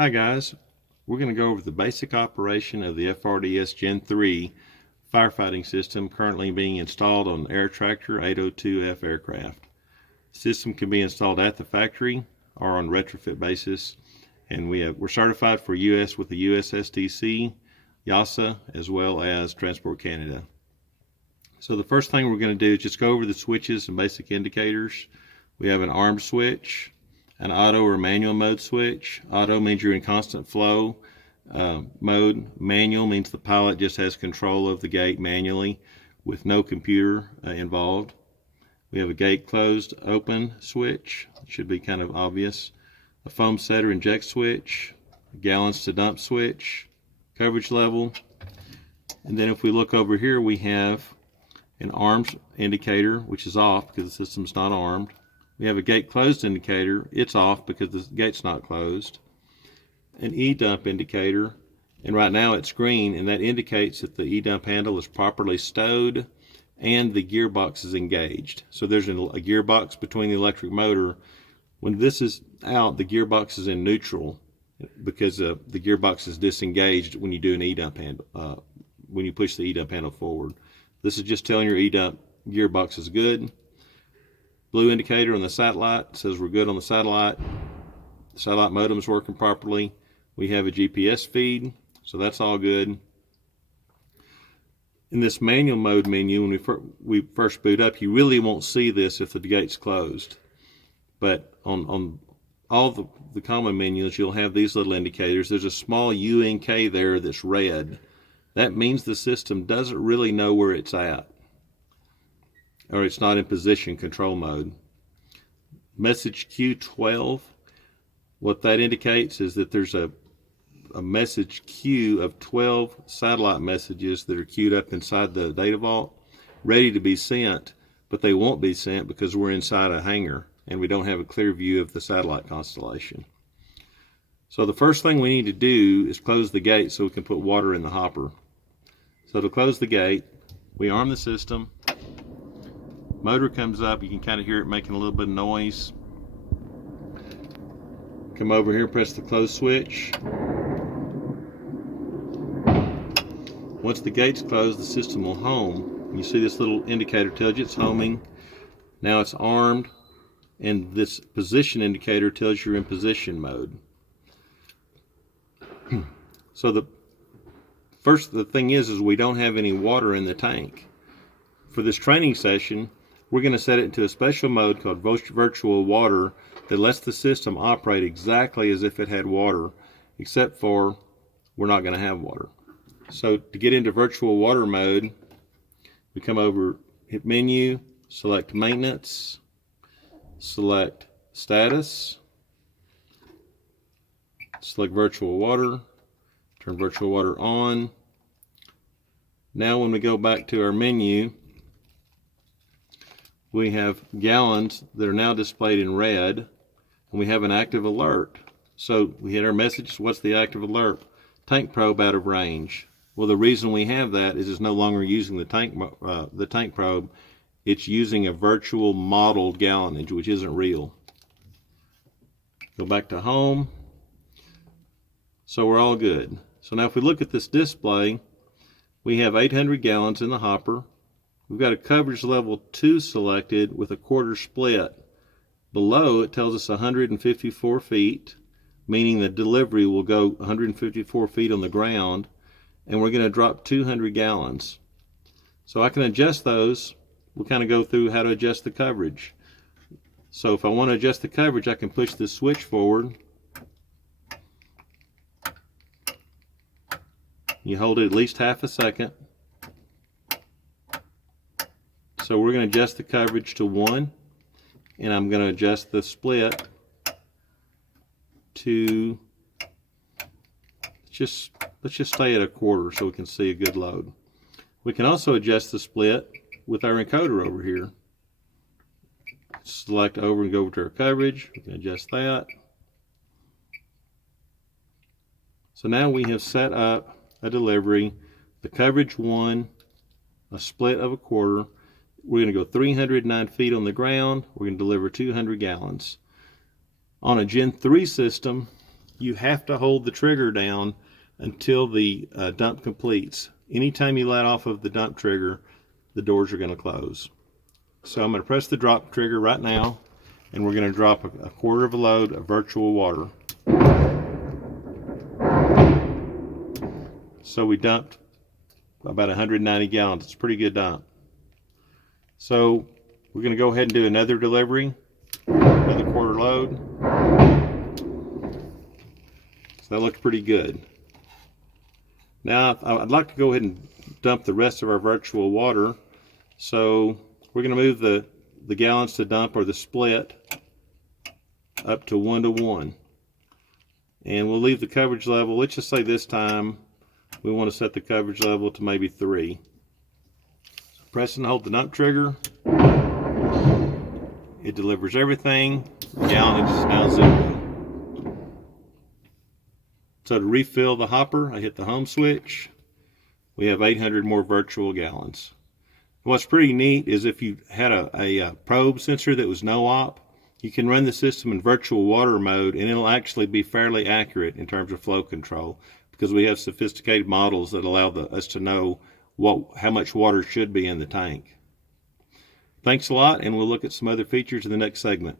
Hi guys, we're going to go over the basic operation of the FRDS Gen 3 firefighting system currently being installed on Air Tractor 802F aircraft. The system can be installed at the factory or on retrofit basis, and we're certified for US with the US STC, YASA, as well as Transport Canada. So the first thing we're going to do is just go over the switches and basic indicators. We have an armed switch, an auto or manual mode switch. Auto means you're in constant flow mode. Manual means the pilot just has control of the gate manually with no computer involved. We have a gate closed open switch. It should be kind of obvious. A foam setter inject switch, a gallons to dump switch, coverage level. And then if we look over here, we have an armed indicator, which is off because the system's not armed. We have a gate closed indicator. It's off because the gate's not closed. An E-dump indicator, and right now it's green, and that indicates that the E-dump handle is properly stowed and the gearbox is engaged. So there's a gearbox between the electric motor. When this is out, the gearbox is in neutral because the gearbox is disengaged when you do an E-dump handle, when you push the E-dump handle forward. This is just telling your E-dump gearbox is good. Blue indicator on the satellite says we're good on the satellite. The satellite modem is working properly. We have a GPS feed, so that's all good. In this manual mode menu, when we first boot up, you really won't see this if the gate's closed. But on all the common menus, you'll have these little indicators. There's a small UNK there that's red. That means the system doesn't really know where it's at, or it's not in position control mode. Message Q12, what that indicates is that there's a message queue of 12 satellite messages that are queued up inside the data vault, ready to be sent, but they won't be sent because we're inside a hangar and we don't have a clear view of the satellite constellation. So the first thing we need to do is close the gate so we can put water in the hopper. So to close the gate, we arm the system. Motor comes up, you can kind of hear it making a little bit of noise. Come over here, press the close switch. Once the gate's closed, the system will home. You see this little indicator tells you it's homing. Now it's armed, and this position indicator tells you're in position mode. So the thing is we don't have any water in the tank. For this training session, we're going to set it into a special mode called virtual water that lets the system operate exactly as if it had water, except for we're not going to have water. So to get into virtual water mode, we come over, hit menu, select maintenance, select status, select virtual water, turn virtual water on. Now when we go back to our menu, we have gallons that are now displayed in red, and we have an active alert. So we hit our message. What's the active alert? Tank probe out of range. Well, the reason we have that is it's no longer using the tank probe. It's using a virtual modeled gallonage, which isn't real. Go back to home. So we're all good. So now if we look at this display, we have 800 gallons in the hopper. We've got a coverage level 2 selected with a quarter split. Below it tells us 154 feet, meaning the delivery will go 154 feet on the ground, and we're going to drop 200 gallons. So I can adjust those. We'll kind of go through how to adjust the coverage. So if I want to adjust the coverage, I can push this switch forward. You hold it at least half a second. So we're going to adjust the coverage to 1, and I'm going to adjust the split to, let's just stay at a quarter so we can see a good load. We can also adjust the split with our encoder over here. Select over and go over to our coverage. We can adjust that. So now we have set up a delivery, the coverage 1, a split of a quarter. We're going to go 309 feet on the ground. We're going to deliver 200 gallons. On a Gen 3 system, you have to hold the trigger down until the dump completes. Anytime you let off of the dump trigger, the doors are going to close. So I'm going to press the drop trigger right now, and we're going to drop a quarter of a load of virtual water. So we dumped about 190 gallons. It's a pretty good dump. So we're going to go ahead and do another delivery, another quarter load. So that looks pretty good. Now I'd like to go ahead and dump the rest of our virtual water. So we're going to move the gallons to dump, or the split, up to 1 to 1. And we'll leave the coverage level, let's just say this time we want to set the coverage level to maybe 3. So press and hold the dump trigger. It delivers everything. The gallonage is now 0. So to refill the hopper, I hit the home switch. We have 800 more virtual gallons. What's pretty neat is if you had a probe sensor that was no-op, you can run the system in virtual water mode, and it'll actually be fairly accurate in terms of flow control, because we have sophisticated models that allow us to know how much water should be in the tank. Thanks a lot, and we'll look at some other features in the next segment.